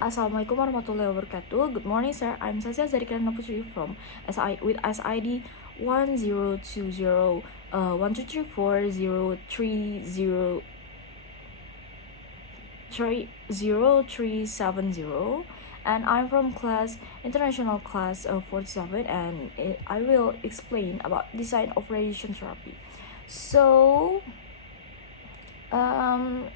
Assalamualaikum warahmatullahi wabarakatuh. Good morning, sir. I'm Azhari Kirana from SID 1020 123403070, and I'm from class international class 47, and I will explain about design of radiation therapy. So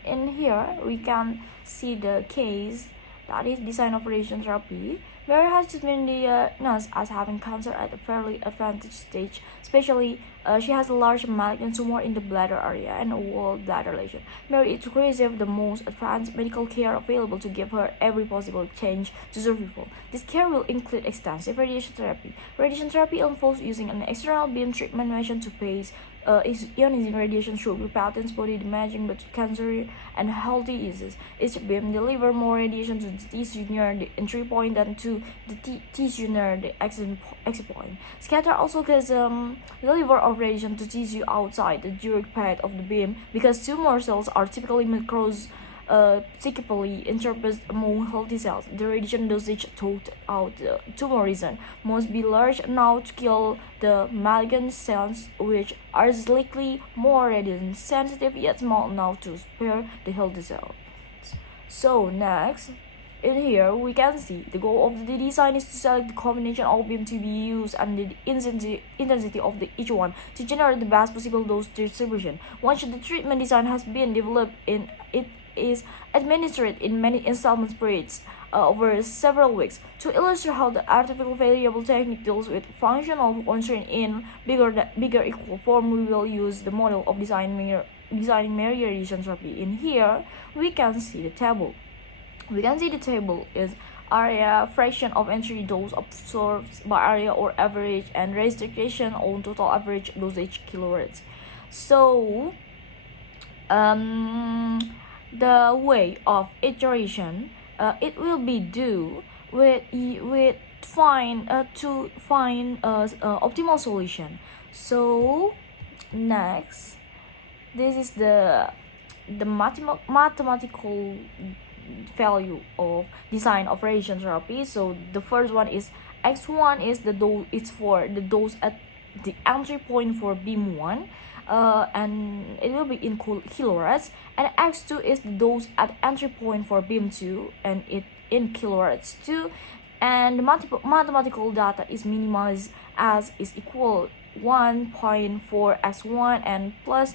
in here we can see the case that is design of radiation therapy, where has been diagnosed as having cancer at a fairly advanced stage. Especially, she has a large malignant tumor in the bladder area and a wall bladder lesion. Mary is to receive the most advanced medical care available to give her every possible change to survival. This care will include extensive radiation therapy. Radiation therapy involves using an external beam treatment machine to pace ionizing radiation through pathogens, body damaging but cancer and healthy uses. Each beam delivers more radiation to the tissue near the entry point than to the tissue near the exit point. Scatter also gives deliver of radiation to tissue outside the direct path of the beam, because tumor cells are typically typically interposed among healthy cells. The radiation dosage taught out the tumor region must be large enough to kill the malignant cells, which are likely more radiation sensitive, yet small enough to spare the healthy cells. So next, in here we can see the goal of the design is to select the combination of beam to be used and the intensity of each one to generate the best possible dose distribution. Once the treatment design has been developed, it is administered in many installment periods over several weeks. To illustrate how the artificial variable technique deals with functional constraint in bigger equal form, we will use the model of designing radiation therapy. In here, we can see the table. Is area, fraction of entry dose absorbed by area or average, and restriction on total average dosage kilowatts. So the way of iteration, it will be due with to find optimal solution. So next, this is the mathematical value of design of radiation therapy. So the first one is x1 is the dose. It's for the dose at the entry point for beam 1, and it will be in kilowatts, and x2 is the dose at entry point for beam 2, and it in kilowatts too, and the mathematical data is minimized as is equal 1.4 x1 and plus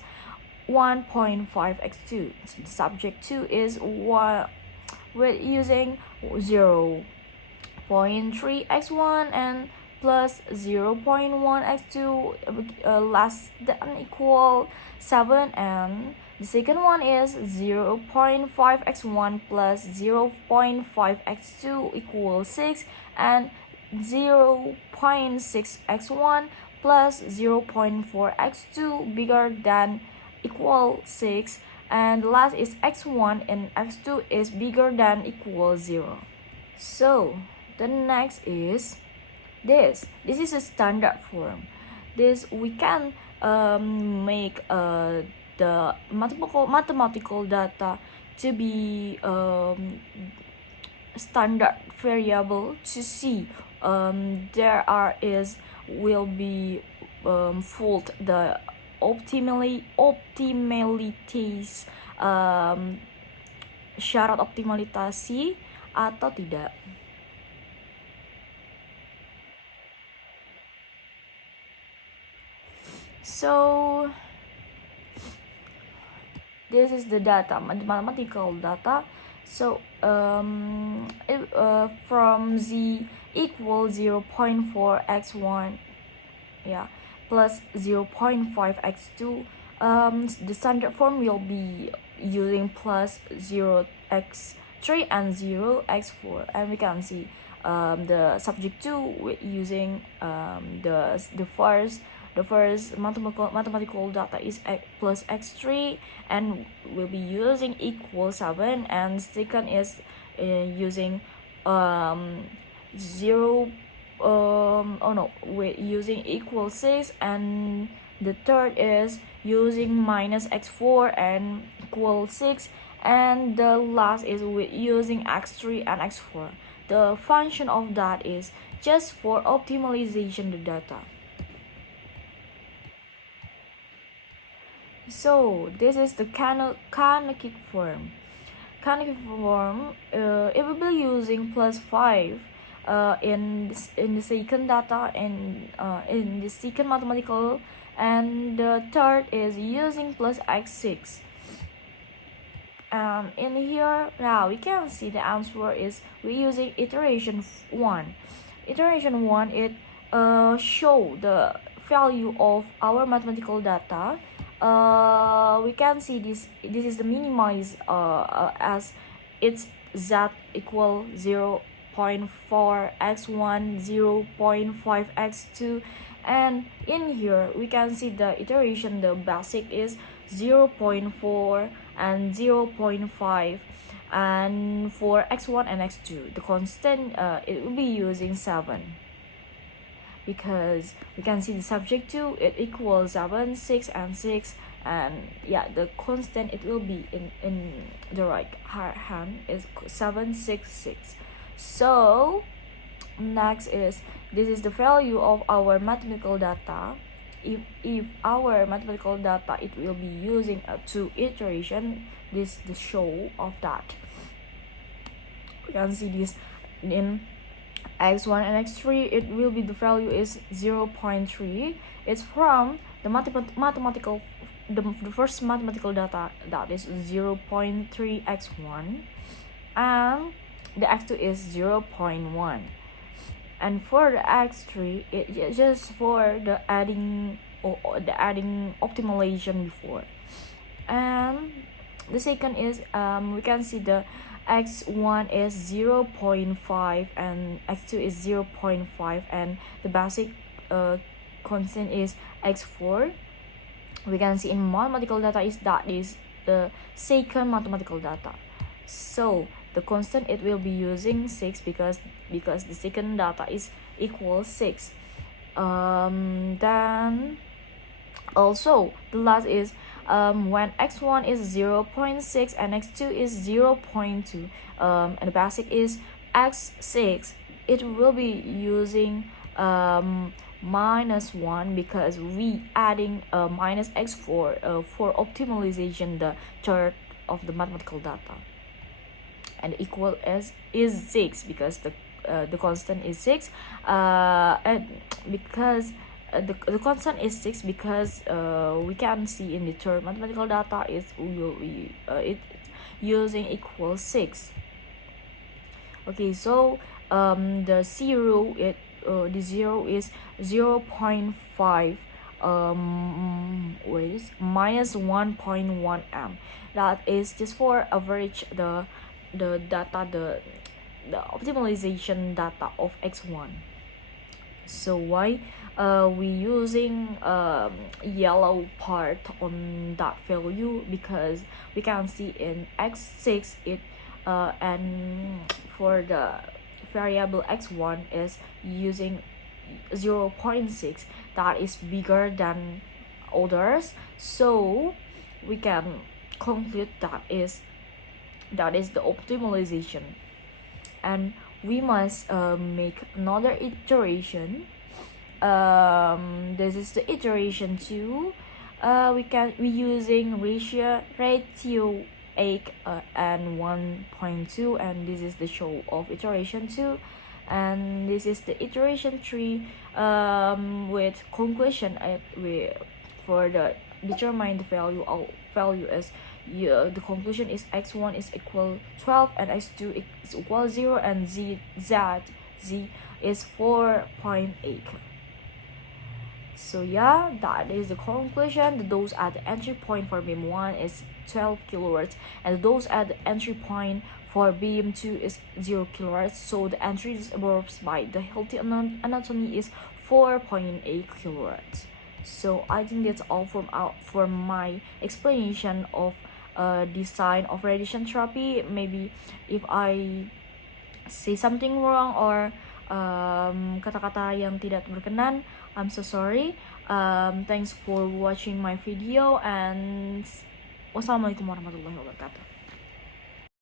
1.5 x2. So the subject 2 is 1 with using 0.3 x1 and plus 0.1 x2 less than equal 7, and the second one is 0.5 x1 plus 0.5 x2 equals 6, and 0.6 x1 plus 0.4 x2 bigger than equal 6, and the last is x1 and x2 is bigger than equal 0. So the next is this is a standard form. This we can make the mathematical data to be standard variable to see will be fault the optimalities syarat optimalitasi atau tidak. So this is the data, mathematical data. So from z equal 0.4 x1, plus 0.5 x2, the standard form will be using plus 0 x3 and 0 x4, and we can see the subject 2 with using the first mathematical data is plus x3 and will be using equal 7, and second is using 0 using equal 6, and the third is using minus x4 and equal 6, And the last is with using x3 and x4. The function of that is just for optimization the data. So this is the canonical form. Canonical form, it will be using +5 in the second data and in the second mathematical, and the third is using +x6. In here now we can see the answer is we're using iteration 1. Iteration 1, it show the value of our mathematical data. We can see this is the minimize as it's z equal 0.4 x1 0.5 x2, and in here we can see the iteration, the basic is 0.4 and 0.5, and for x1 and x2 the constant it will be using 7, because we can see the subject 2 it equals 7, 6 and 6, and yeah, the constant it will be in the right hand is 7, 6, 6. So next is this is the value of our mathematical data. If our mathematical data it will be using a 2 iteration, this the show of that. We can see this in x1 and x3 it will be the value is 0.3. It's from the mathematical the first mathematical data, that is 0.3 x1, and the x2 is 0.1. And for the x3 it just for the adding or the adding optimization before. And the second is we can see the x1 is 0.5 and x2 is 0.5, and the basic constant is x4. We can see in mathematical data is that is the second mathematical data, so the constant it will be using 6 because the second data is equal 6. Then also the last is when x1 is 0.6 and x2 is 0.2, and the basic is x6, it will be using -1 because we adding minus x4 for optimization the third of the mathematical data, and equal is 6 because the constant is 6, and because the constant is 6 because we can see in the third mathematical data is it using equal 6. Okay, so the zero the zero is 0.5 minus 1.1 m. That is just for average the data the optimization data of x1. So why we using yellow part on that value, because we can see in x6 it and for the variable x1 is using 0.6, that is bigger than others, so we can conclude that is the optimization, and we must make another iteration. This is the iteration 2. We using ratio 8 and 1.2, and this is the show of iteration 2, and this is the iteration 3 with conclusion for the determine the value is the conclusion is x1 is equal 12 and x2 is equal 0 and z is 4.8. So yeah, that is the conclusion. The dose at the entry point for beam 1 is 12 kilowatts, and the dose at the entry point for beam 2 is 0 kilowatts. So the entry absorbed by the healthy anatomy is 4.8 kilowatts. So I think that's all for my explanation of design of radiation therapy. Maybe if I say something wrong or kata-kata yang tidak berkenan, I'm so sorry. Thanks for watching my video, and wassalamualaikum warahmatullahi wabarakatuh.